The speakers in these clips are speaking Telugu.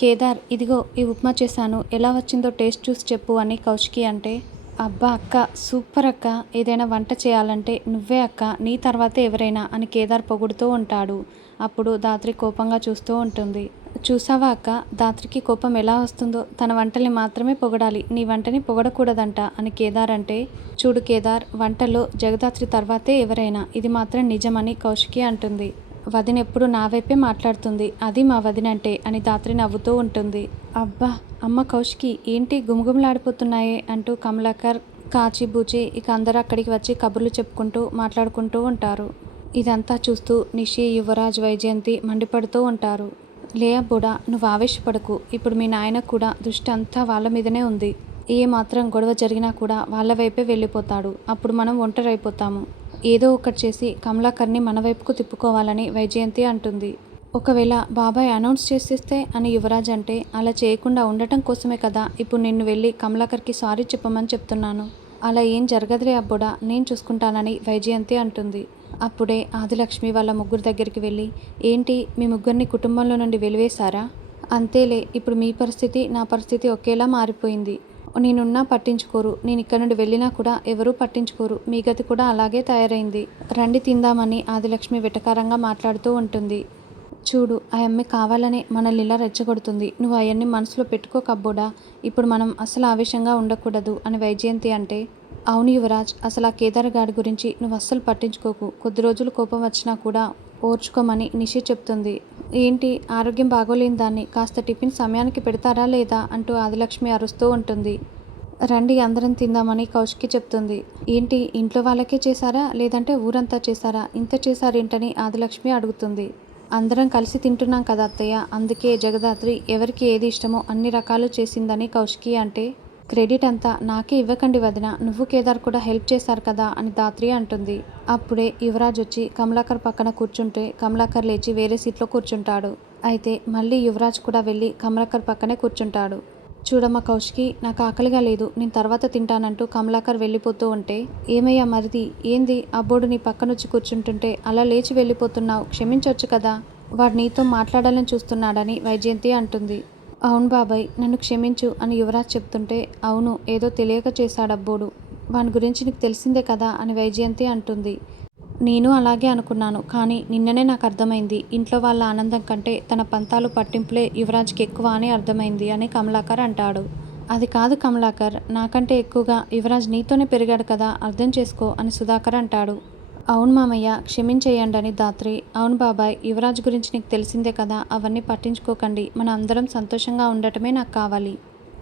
కేదార్ ఇదిగో ఈ ఉప్మా చేశాను, ఎలా వచ్చిందో టేస్ట్ చూసి చెప్పు అని కౌశికి అంటే, అబ్బా అక్క సూపర్ అక్క, ఏదైనా వంట చేయాలంటే నువ్వే అక్క, నీ తర్వాతే ఎవరైనా అని కేదార్ పొగుడుతూ ఉంటాడు. అప్పుడు ధాత్రి కోపంగా చూస్తూ ఉంటుంది. చూసావా అక్క, ధాత్రికి కోపం ఎలా వస్తుందో, తన వంటల్ని మాత్రమే పొగడాలి, నీ వంటని పొగడకూడదంట అని కేదార్ అంటే, చూడు కేదార్, వంటల్లో జగదాత్రి తర్వాతే ఎవరైనా, ఇది మాత్రం నిజమని కౌశికి అంటుంది. వదిన ఎప్పుడు నా వైపే మాట్లాడుతుంది, అది మా వదిన అంటే అని ధాత్రి నవ్వుతూ ఉంటుంది. అబ్బా అమ్మ కౌశికి ఏంటి గుమగుమలాడిపోతున్నాయే అంటూ కమలాకర్, కాచిబూచి ఇక అందరూ అక్కడికి వచ్చి కబుర్లు చెప్పుకుంటూ మాట్లాడుకుంటూ ఉంటారు. ఇదంతా చూస్తూ నిషి, యువరాజ్, వైజయంతి మండిపడుతూ ఉంటారు. లే అబ్బుడా, నువ్వు ఆవేశపడకు, ఇప్పుడు మీ నాయన కూడా దృష్టి అంతా వాళ్ళ మీదనే ఉంది. ఏ మాత్రం గొడవ జరిగినా కూడా వాళ్ళ వైపే వెళ్ళిపోతాడు, అప్పుడు మనం ఒంటరైపోతాము. ఏదో ఒకటి చేసి కమలాకర్ని మన వైపుకు తిప్పుకోవాలని వైజయంతి అంటుంది. ఒకవేళ బాబాయ్ అనౌన్స్ చేసేస్తే అని యువరాజ్ అంటే, అలా చేయకుండా ఉండటం కోసమే కదా ఇప్పుడు నిన్ను వెళ్ళి కమలాకర్కి సారీ చెప్పమని చెప్తున్నాను. అలా ఏం జరగదులే అబ్బుడా, నేను చూసుకుంటానని వైజయంతి అంటుంది. అప్పుడే ఆదిలక్ష్మి వాళ్ళ ముగ్గురు దగ్గరికి వెళ్ళి, ఏంటి మీ ముగ్గురిని కుటుంబంలో నుండి వెలివేశారా? అంతేలే, ఇప్పుడు మీ పరిస్థితి నా పరిస్థితి ఒకేలా మారిపోయింది. నేనున్నా పట్టించుకోరు, నేను ఇక్కడ నుండి వెళ్ళినా కూడా ఎవరూ పట్టించుకోరు, మీ గతి కూడా అలాగే తయారైంది. రండి తిందామని ఆదిలక్ష్మి వెటకారంగా మాట్లాడుతూ ఉంటుంది. చూడు, ఆ అమ్మాయి కావాలనే మనల్ని ఇలా రెచ్చగొడుతుంది, నువ్వు అవన్నీ మనసులో పెట్టుకోకబ్బోడా, ఇప్పుడు మనం అసలు ఆవేశంగా ఉండకూడదు అని వైజయంతి అంటే, అవును యువరాజ్, అసలు ఆ కేదార్ గాడి గురించి నువ్వు అస్సలు పట్టించుకోకు, కొద్ది రోజులు కోపం వచ్చినా కూడా ఓర్చుకోమని నిషి చెప్తుంది. ఏంటి ఆరోగ్యం బాగోలేని దాన్ని కాస్త టిఫిన్ సమయానికి పెడతారా లేదా అంటూ ఆదిలక్ష్మి అరుస్తూ ఉంటుంది. రండి అందరం తిందామని కౌశికి చెప్తుంది. ఏంటి ఇంట్లో వాళ్ళకే చేశారా లేదంటే ఊరంతా చేశారా, ఇంత చేశారేంటని ఆదిలక్ష్మి అడుగుతుంది. అందరం కలిసి తింటున్నాం కదా అత్తయ్య, అందుకే జగదాత్రి ఎవరికి ఏది ఇష్టమో అన్ని రకాలు చేసిందని కౌశికి అంటే, క్రెడిట్ అంతా నాకే ఇవ్వకండి వదిన, నువ్వు కేదార్ కూడా హెల్ప్ చేశారు కదా అని ధాత్రి అంటుంది. అప్పుడే యువరాజ్ వచ్చి కమలాకర్ పక్కన కూర్చుంటే కమలాకర్ లేచి వేరే సీట్లో కూర్చుంటాడు. అయితే మళ్ళీ యువరాజ్ కూడా వెళ్ళి కమలాకర్ పక్కనే కూర్చుంటాడు. చూడమ్మా కౌశికి, నాకు ఆకలిగా లేదు, నేను తర్వాత తింటానంటూ కమలాకర్ వెళ్ళిపోతూ ఉంటే, ఏమయ్యా మరిది, ఏంది అబ్బోడు నీ పక్కనొచ్చి కూర్చుంటుంటే అలా లేచి వెళ్ళిపోతున్నావు, క్షమించవచ్చు కదా, వాడు నీతో మాట్లాడాలని చూస్తున్నాడని వైజయంతి అంటుంది. అవును బాబాయ్, నన్ను క్షమించు అని యువరాజ్ చెప్తుంటే, అవును ఏదో తెలియక చేశాడబ్బోడు, వాని గురించి నీకు తెలిసిందే కదా అని వైజయంతి అంటుంది. నేను అలాగే అనుకున్నాను, కానీ నిన్ననే నాకు అర్థమైంది, ఇంట్లో వాళ్ళ ఆనందం కంటే తన పంతాలు పట్టింపులే యువరాజ్కి ఎక్కువ అని అర్థమైంది అని కమలాకర్ అంటాడు. అది కాదు కమలాకర్, నాకంటే ఎక్కువగా యువరాజ్ నీతోనే పెరిగాడు కదా, అర్థం చేసుకో అని సుధాకర్ అంటాడు. అవును మామయ్య, క్షమించేయండి అని ధాత్రి. అవును బాబాయ్, యువరాజ్ గురించి నీకు తెలిసిందే కదా, అవన్నీ పట్టించుకోకండి, మన అందరం సంతోషంగా ఉండటమే నాకు కావాలి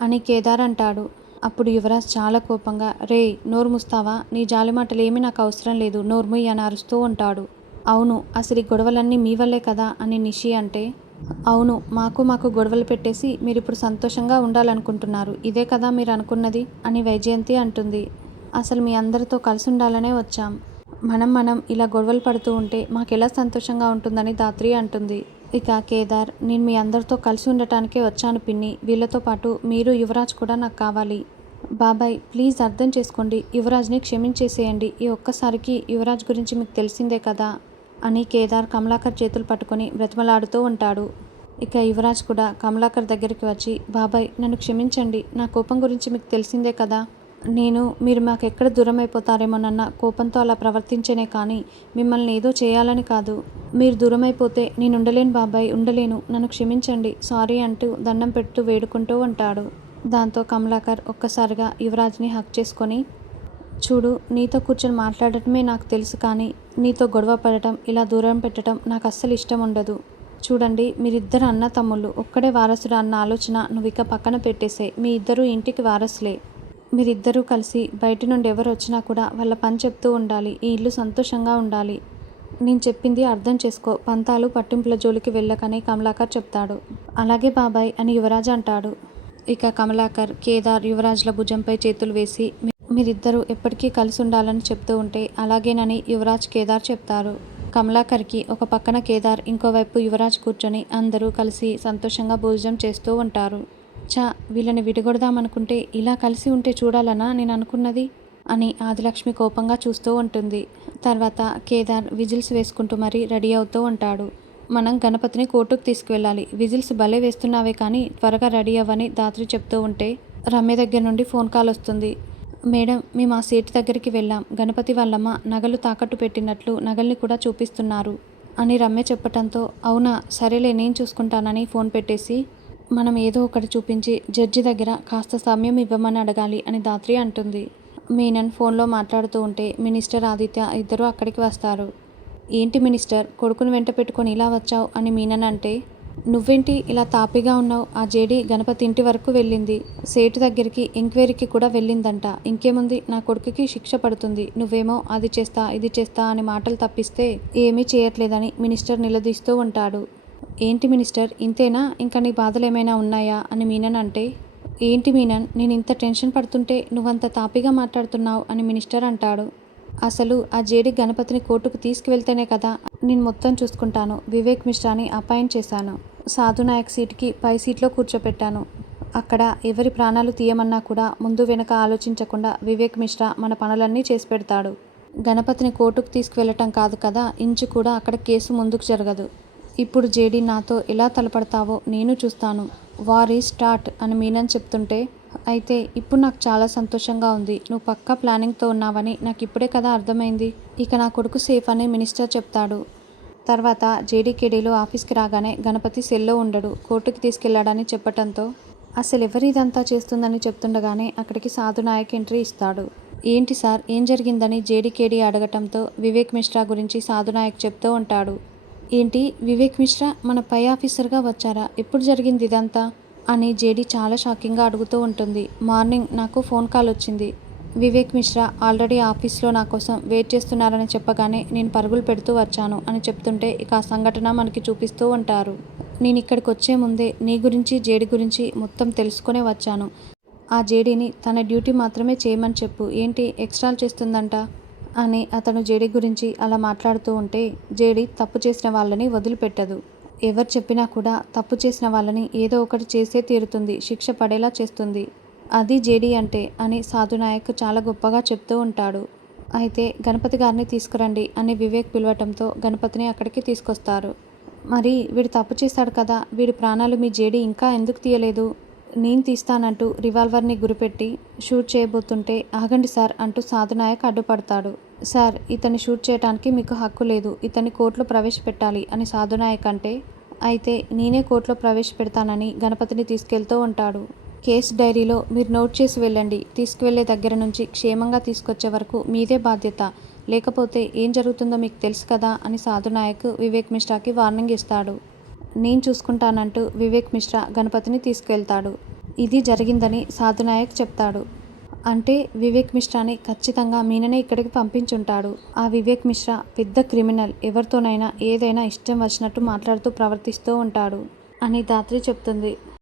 అని కేదార్ అంటాడు. అప్పుడు యువరాజ్ చాలా కోపంగా, రేయ్ నోరు ముస్తావా, నీ జాలి మాటలు ఏమీ నాకు అవసరం లేదు, నోర్ముయ్యి అని అరుస్తూ ఉంటాడు. అవును అసలు ఈ గొడవలన్నీ మీ వల్లే కదా అని నిషి అంటే, అవును మాకు గొడవలు పెట్టేసి మీరు ఇప్పుడు సంతోషంగా ఉండాలనుకుంటున్నారు, ఇదే కదా మీరు అనుకున్నది అని వైజయంతి అంటుంది. అసలు మీ అందరితో కలిసి ఉండాలనే వచ్చాం, మనం ఇలా గొడవలు పడుతూ ఉంటే మాకెలా సంతోషంగా ఉంటుందని ధాత్రి అంటుంది. ఇక కేదార్, నేను మీ అందరితో కలిసి ఉండటానికే వచ్చాను పిన్ని, వీళ్ళతో పాటు మీరు యువరాజ్ కూడా నాకు కావాలి. బాబాయ్ ప్లీజ్ అర్థం చేసుకోండి, యువరాజ్ని క్షమించేసేయండి, ఈ ఒక్కసారికి యువరాజ్ గురించి మీకు తెలిసిందే కదా అని కేదార్ కమలాకర్ చేతులు పట్టుకొని బ్రతిమలాడుతూ ఉంటాడు. ఇక యువరాజ్ కూడా కమలాకర్ దగ్గరికి వచ్చి, బాబాయ్ నన్ను క్షమించండి, నా కోపం గురించి మీకు తెలిసిందే కదా, మీరు మాకెక్కడ దూరం అయిపోతారేమోనన్న కోపంతో అలా ప్రవర్తించేనే కానీ మిమ్మల్ని ఏదో చేయాలని కాదు, మీరు దూరం అయిపోతే నేను ఉండలేను బాబాయ్, ఉండలేను, నన్ను క్షమించండి, సారీ అంటూ దండం పెడుతూ వేడుకుంటూ ఉంటాడు. దాంతో కమలాకర్ ఒక్కసారిగా యువరాజ్ని హక్ చేసుకొని, చూడు నీతో కూర్చొని మాట్లాడటమే నాకు తెలుసు, కానీ నీతో గొడవ పడటం, ఇలా దూరం పెట్టడం నాకు అస్సలు ఇష్టం ఉండదు. చూడండి మీరిద్దరు అన్న తమ్ముళ్ళు, ఒక్కడే వారసుడు అన్న ఆలోచన నువ్వు ఇక పక్కన పెట్టేసే, మీ ఇద్దరు ఇంటికి వారసులే, మీరిద్దరూ కలిసి బయట నుండి ఎవరు వచ్చినా కూడా వాళ్ళ పని చెప్తూ ఉండాలి, ఈ ఇల్లు సంతోషంగా ఉండాలి, నేను చెప్పింది అర్థం చేసుకో, పంతాలు పట్టింపుల జోలికి వెళ్ళకని కమలాకర్ చెప్తాడు. అలాగే బాబాయ్ అని యువరాజ్ అంటాడు. ఇక కమలాకర్ కేదార్ యువరాజ్ల భుజంపై చేతులు వేసి, మీరిద్దరూ ఎప్పటికీ కలిసి ఉండాలని చెప్తూ ఉంటే అలాగేనని యువరాజ్ కేదార్ చెప్తారు. కమలాకర్కి ఒక పక్కన కేదార్, ఇంకోవైపు యువరాజ్ కూర్చొని అందరూ కలిసి సంతోషంగా భోజనం చేస్తూ ఉంటారు. వీళ్ళని విడగొడదామనుకుంటే ఇలా కలిసి ఉంటే చూడాలనా నేను అనుకున్నది అని ఆదిలక్ష్మి కోపంగా చూస్తూ ఉంటుంది. తర్వాత కేదార్ విజిల్స్ వేసుకుంటూ మరీ రెడీ అవుతూ ఉంటాడు. మనం గణపతిని కోర్టుకు తీసుకువెళ్ళాలి. విజిల్స్ భలే వేస్తున్నావే కానీ త్వరగా రెడీ అవ్వని దాత్రి చెప్తూ ఉంటే రమ్య దగ్గర నుండి ఫోన్ కాల్ వస్తుంది. మేడం, మేము ఆ సీటు దగ్గరికి వెళ్ళాం. గణపతి వాళ్ళమ్మ నగలు తాకట్టు పెట్టినట్లు నగల్ని కూడా చూపిస్తున్నారు అని రమ్య చెప్పటంతో, అవునా, సరేలే నేను చూసుకుంటానని ఫోన్ పెట్టేసి, మనం ఏదో ఒకటి చూపించి జడ్జి దగ్గర కాస్త సమయం ఇవ్వమని అడగాలి అని దాత్రి అంటుంది. మీనన్ ఫోన్లో మాట్లాడుతూ ఉంటే మినిస్టర్ ఆదిత్య ఇద్దరూ అక్కడికి వస్తారు. ఏంటి మినిస్టర్, కొడుకుని వెంట పెట్టుకొని ఇలా వచ్చావు అని మీనన్ అంటే, నువ్వేంటి ఇలా తాపిగా ఉన్నావు? ఆ జేడీ గణపతి ఇంటి వరకు వెళ్ళింది. సేటు దగ్గరికి ఎంక్వైరీకి కూడా వెళ్ళిందంట. ఇంకేముంది, నా కొడుకుకి శిక్ష పడుతుంది. నువ్వేమో అది చేస్తా ఇది చేస్తా అని మాటలు తప్పిస్తే ఏమీ చేయట్లేదని మినిస్టర్ నిలదీస్తూ ఉంటాడు. ఏంటి మినిస్టర్, ఇంతేనా? ఇంకా నీ బాధలు ఏమైనా ఉన్నాయా అని మీనన్ అంటే, ఏంటి మీనన్, నేను ఇంత టెన్షన్ పడుతుంటే నువ్వంత తాపిగా మాట్లాడుతున్నావు అని మినిస్టర్ అంటాడు. అసలు ఆ జేడీ గణపతిని కోర్టుకు తీసుకువెళ్తేనే కదా నేను మొత్తం చూసుకుంటాను. వివేక్ మిశ్రాని అపాయింట్ చేశాను. సాధునాయక్ సీటుకి పై సీట్లో కూర్చోపెట్టాను. అక్కడ ఎవరి ప్రాణాలు తీయమన్నా కూడా ముందు వెనక ఆలోచించకుండా వివేక్ మిశ్రా మన పనులన్నీ చేసి పెడతాడు. గణపతిని కోర్టుకు తీసుకువెళ్ళటం కాదు కదా, ఇంచు కూడా అక్కడ కేసు ముందుకు జరగదు. ఇప్పుడు జేడీ నాతో ఎలా తలపడతావో నేను చూస్తాను. వార్ ఈజ్ స్టార్ట్ అని మీనన్ చెప్తుంటే, అయితే ఇప్పుడు నాకు చాలా సంతోషంగా ఉంది. నువ్వు పక్కా ప్లానింగ్తో ఉన్నావని నాకు ఇప్పుడే కదా అర్థమైంది. ఇక నా కొడుకు సేఫ్ అని మినిస్టర్ చెప్తాడు. తర్వాత జేడీకేడీలో ఆఫీస్కి రాగానే గణపతి సెల్లో ఉండడు, కోర్టుకి తీసుకెళ్లాడని చెప్పటంతో, అసలు ఎవరు ఇదంతా చేస్తుందని చెప్తుండగానే అక్కడికి సాధునాయక్ ఎంట్రీ ఇస్తాడు. ఏంటి సార్, ఏం జరిగిందని జేడీకేడీ అడగటంతో వివేక్ మిశ్రా గురించి సాధునాయక్ చెప్తూ ఉంటాడు. ఏంటి, వివేక్ మిశ్రా మన పై ఆఫీసర్గా వచ్చారా? ఎప్పుడు జరిగింది ఇదంతా అని జేడీ చాలా షాకింగ్గా అడుగుతూ ఉంటుంది. మార్నింగ్ నాకు ఫోన్ కాల్ వచ్చింది. వివేక్ మిశ్రా ఆల్రెడీ ఆఫీస్లో నా కోసం వెయిట్ చేస్తున్నారని చెప్పగానే నేను పరుగులు పెడుతూ వచ్చాను అని చెప్తుంటే, ఇక ఆ సంఘటన మనకి చూపిస్తూ ఉంటారు. నేను ఇక్కడికి వచ్చే ముందే నీ గురించి జేడీ గురించి మొత్తం తెలుసుకునే వచ్చాను. ఆ జేడీని తన డ్యూటీ మాత్రమే చేయమని చెప్పు. ఏంటి ఎక్స్ట్రాలు చేస్తుందంట అని అతను జేడీ గురించి అలా మాట్లాడుతూ ఉంటే, జేడీ తప్పు చేసిన వాళ్ళని వదిలిపెట్టదు. ఎవరు చెప్పినా కూడా తప్పు చేసిన వాళ్ళని ఏదో ఒకటి చేసే తీరుతుంది, శిక్ష పడేలా చేస్తుంది. అది జేడీ అంటే అని సాధునాయక్ చాలా గొప్పగా చెప్తూ ఉంటాడు. అయితే గణపతి గారిని తీసుకురండి అని వివేక్ పిలవటంతో గణపతిని అక్కడికి తీసుకొస్తారు. మరి వీడు తప్పు చేశాడు కదా, వీడి ప్రాణాలు మీ జేడీ ఇంకా ఎందుకు తీయలేదు? నేను తీస్తానంటూ రివాల్వర్ని గురిపెట్టి షూట్ చేయబోతుంటే, ఆగండి సార్ అంటూ సాధునాయక్ అడ్డుపడతాడు. సార్, ఇతన్ని షూట్ చేయడానికి మీకు హక్కు లేదు. ఇతన్ని కోర్టులో ప్రవేశపెట్టాలి అని సాధునాయక్ అంటే, అయితే నేనే కోర్టులో ప్రవేశపెడతానని గణపతిని తీసుకెళ్తూ ఉంటాడు. కేసు డైరీలో మీరు నోట్ చేసి వెళ్ళండి. తీసుకువెళ్లే దగ్గర నుంచి క్షేమంగా తీసుకొచ్చే వరకు మీదే బాధ్యత. లేకపోతే ఏం జరుగుతుందో మీకు తెలుసు కదా అని సాధునాయక్ వివేక్ మిశ్రాకి వార్నింగ్ ఇస్తాడు. నేను చూసుకుంటానంటూ వివేక్ మిశ్రా గణపతిని తీసుకువెళ్తాడు. ఇది జరిగిందని సాధునాయక్ చెప్తాడు. అంటే వివేక్ మిశ్రాని ఖచ్చితంగా మీననే ఇక్కడికి పంపించుంటాడు. ఆ వివేక్ మిశ్రా పెద్ద క్రిమినల్, ఎవరితోనైనా ఏదైనా ఇష్టం వచ్చినట్టు మాట్లాడుతూ ప్రవర్తిస్తూ ఉంటాడు అని దాత్రి చెప్తుంది.